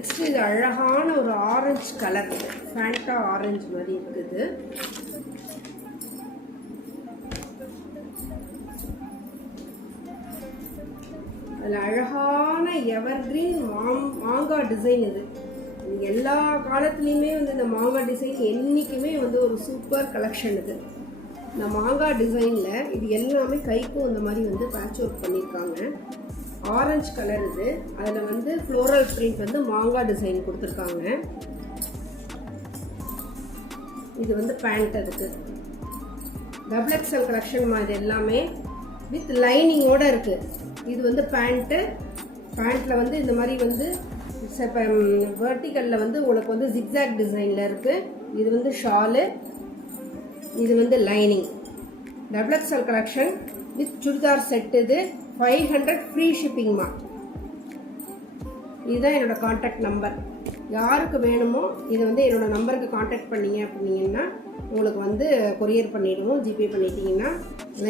Next இது அழகான ஒரு ஆரஞ்சு கலர், ஃபேண்டா ஆரஞ்சு மாதிரி இருக்குது. அதில் அழகான எவர்கிரீன் மாங்காய் டிசைன். இது எல்லா காலத்துலேயுமே வந்து இந்த மாங்காய் டிசைன் என்றைக்குமே வந்து ஒரு சூப்பர் கலெக்ஷன். இது இந்த மாங்காய் டிசைனில் இது எல்லாமே கைக்கும் இந்த மாதிரி வந்து பேட்ச் ஒர்க் பண்ணியிருக்காங்க. ஆரஞ்சு கலர் இது. அதில் வந்து ஃப்ளோரல் பிரிண்ட் வந்து மாங்காய் டிசைன் கொடுத்துருக்காங்க. இது வந்து பேண்ட். அதுக்கு டபுள் எக்ஸ்எல் கலெக்ஷன் மாதிரி எல்லாமே வித் லைனிங்கோடு இருக்குது. இது வந்து பேண்ட்டில் வந்து இந்த மாதிரி வந்து வெர்டிக்கலில் வந்து உங்களுக்கு வந்து ஜிக்ஸாக் டிசைனில் இருக்குது. இது வந்து ஷாலு, இது வந்து lining. Double XL collection with churidar set. இது 500 ஃப்ரீ ஷிப்பிங்மா. இதுதான் என்னோட கான்டாக்ட் நம்பர். யாருக்கு வேணுமோ இதை வந்து என்னோட நம்பருக்கு கான்டாக்ட் பண்ணிங்க அப்படிங்கன்னா உங்களுக்கு வந்து கொரியர் பண்ணிவிடுவோம். ஜிபே பண்ணிட்டீங்கன்னா.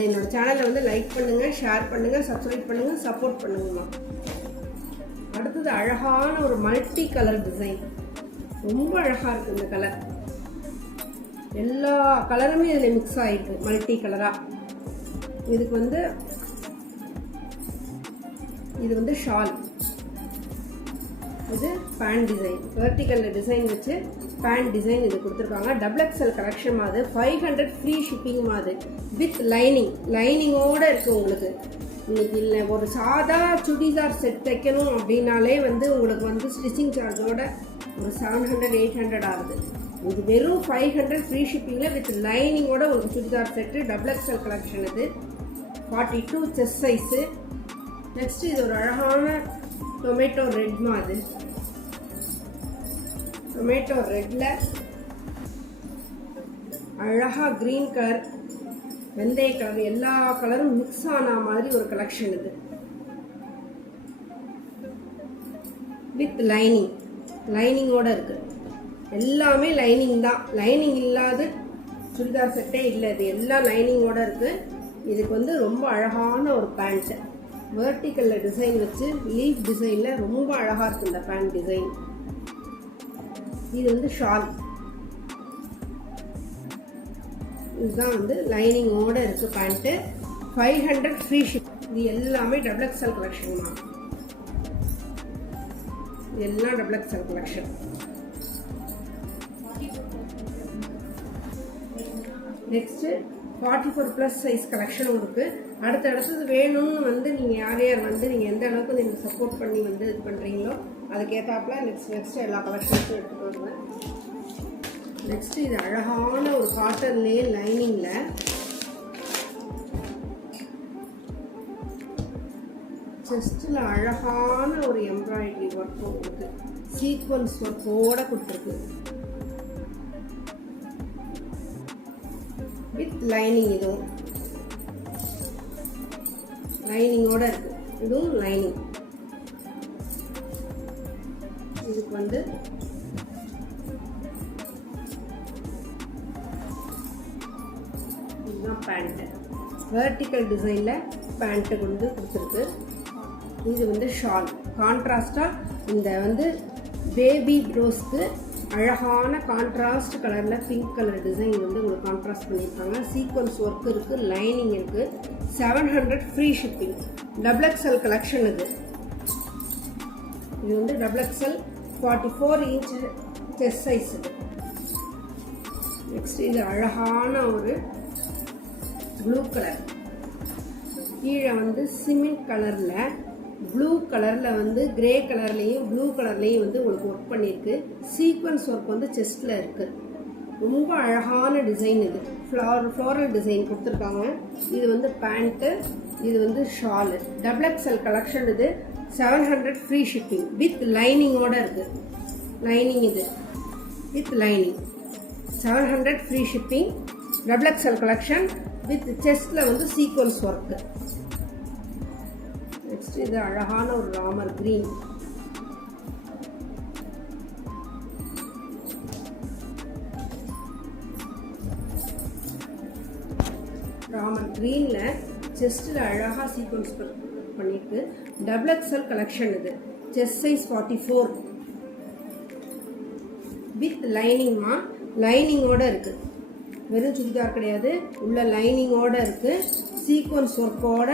என்னோட சேனலை வந்து லைக் பண்ணுங்கள், ஷேர் பண்ணுங்கள், சப்ஸ்கிரைப் பண்ணுங்கள், சப்போர்ட் பண்ணுங்கம்மா. அடுத்தது அழகான ஒரு மல்டி கலர் டிசைன். ரொம்ப அழகாக இருக்குது இந்த கலர். எல்லா கலருமே இதில் மிக்ஸ் ஆகிருக்கு மல்டி கலராக. இதுக்கு வந்து இது வந்து ஷால், இது பேண்ட் டிசைன். வெர்டிக்கலில் டிசைன் வச்சு பேண்ட் டிசைன் இது கொடுத்துருக்காங்க. டபுள் எக்ஸ்எல் கலெக்ஷன் மாதிரி 500 ஃப்ரீ ஷிப்பிங் மாதிரி வித் லைனிங்கோடு இருக்குது உங்களுக்கு. இன்னைக்கு இல்லை ஒரு சாதா சுடிதார் செட் தைக்கணும் அப்படின்னாலே வந்து உங்களுக்கு வந்து ஸ்டிச்சிங் சார்ஜோட ஒரு 700-800 ஆகுது. இது வெறும் 500 ஃப்ரீ ஷிப்பிங்கில் வித் லைனிங்கோட உங்களுக்கு churidar set. Double XL collection. இது 42 செஸ்ட் சைஸு. நெக்ஸ்ட் இது ஒரு அழகான டொமேட்டோ ரெட் மாதிரி. டொமேட்டோ ரெட்டில் அழகாக க்ரீன் கலர், வெந்தய கலர், எல்லா கலரும் மிக்ஸ் ஆன மாதிரி ஒரு கலெக்ஷன். இது வித் லைனிங்கோடு இருக்குது. எல்லாமே லைனிங் தான். லைனிங் இல்லாத சுடிதார் செட்டே இல்லை. இது எல்லாம் லைனிங்கோடு இருக்குது. இதுக்கு வந்து ரொம்ப அழகான ஒரு பேண்ட்டு. வெர்டிக்கலில் டிசைன் வச்சு லீஃப் டிசைனில் ரொம்ப அழகாக இருக்குது இந்த பேண்ட் டிசைன். இது வந்து ஷால். இதுதான் வந்து லைனிங்கோடு இருக்குது பேண்ட்டு. 500 free ship. இது எல்லாமே டபுள் எக்ஸ்எல் கலெக்ஷன் தான். இது எல்லாம் double XL collection. Next 44+ size கலெக்ஷனும் இருக்குது. அடுத்தது வேணும்னு வந்து நீங்கள் யார் வந்து நீங்கள் எந்த அளவுக்கு நீங்கள் சப்போர்ட் பண்ணி வந்து இது பண்ணுறீங்களோ அதுக்கேற்றாப்புல நெக்ஸ்ட் எல்லா கலெக்ஷன்ஸும் எடுத்துகிட்டு வருவேன். நெக்ஸ்ட்டு இது அழகான ஒரு காட்டன்லேயே லைனிங்கில் செஸ்ட்டில் அழகான ஒரு எம்ப்ராய்டரி ஒர்க்கும் இருக்குது. சீக்வன்ஸ் ஒர்க்கோடு கொடுத்துருக்கு வித் லைனிங். இதுவும் லைனிங்கோடு இருக்குது. இதுவும் லைனிங். இதுக்கு வந்து இதுதான் பேண்ட்டு. வெர்டிக்கல் டிசைனில் பேண்ட்டு வந்து கொடுத்துருக்கு. இது வந்து ஷால். கான்ட்ராஸ்டாக இந்த வந்து பேபி ரோஸ்க்கு அழகான கான்ட்ராஸ்ட் கலரில் பிங்க் கலர் டிசைன் வந்து உங்களுக்கு கான்ட்ராஸ்ட் பண்ணியிருக்காங்க. சீக்வன்ஸ் ஒர்க் இருக்குது, லைனிங் இருக்குது. 700 free shipping. Double XL collection. இது வந்து double XL 44 inch chest size. Next இது அழகான ஒரு ப்ளூ கலர். கீழே வந்து சிமெண்ட் கலரில் ப்ளூ கலரில் வந்து கிரே கலர்லேயும் ப்ளூ கலர்லேயும் வந்து உங்களுக்கு ஒர்க் பண்ணியிருக்கு. சீக்வன்ஸ் ஒர்க் வந்து செஸ்ட்டில் இருக்குது. ரொம்ப அழகான டிசைன். இது ஃப்ளோரல் டிசைன் கொடுத்துருக்காங்க. இது வந்து பேண்ட்டு, இது வந்து ஷாலு. Double XL collection. இது 700 ஃப்ரீ ஷிப்பிங் வித் லைனிங்கோடு இருக்குது. லைனிங் இது with lining. 700 free shipping. Double XL collection with செஸ்ட்டில் வந்து சீக்வன்ஸ் ஒர்க்கு. நெக்ஸ்ட் இது அழகான ஒரு ராமர் கிரீன். ராமர் கிரீனில் செஸ்ட்டில் அழகாக சீக்வன்ஸ் பண்ணியிருக்கு. Double XL collection. இது செஸ்ட் சைஸ் 44. லைனிங்மா, லைனிங்கோட இருக்குது. வெறும் சுடிதார் கிடையாது, உள்ள லைனிங்கோட இருக்குது, சீக்வன்ஸ் ஒர்க்கோட.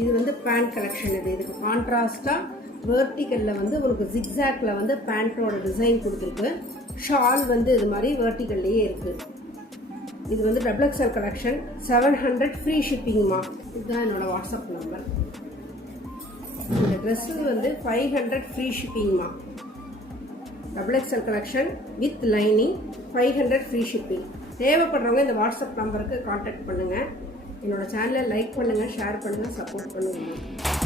இது வந்து பேண்ட் கலெக்ஷன். இதுக்கு கான்ட்ராஸ்டாக வேர்ட்டிக்கலில் வந்து உங்களுக்கு ஜிக்ஸாக்ல வந்து பேண்ட்டோட டிசைன் கொடுத்துருக்கு. ஷால் வந்து இது மாதிரி வேர்ட்டிக்கல்லையே இருக்குது. இது வந்து XXL கலெக்ஷன், 700 ஃப்ரீ ஷிப்பிங்மா. இதுதான் என்னோட வாட்ஸ்அப் நம்பர். இந்த ட்ரெஸ்ஸு வந்து 500 ஃப்ரீ ஷிப்பிங்மா. XXL collection with lining, 500 free shipping. தேவைப்படுறவங்க இந்த வாட்ஸ்அப் நம்பருக்கு கான்டாக்ட் பண்ணுங்கள். என்னோட சேனலை லைக் பண்ணுங்கள், ஷேர் பண்ணுங்கள், சப்போர்ட் பண்ணுங்கள்.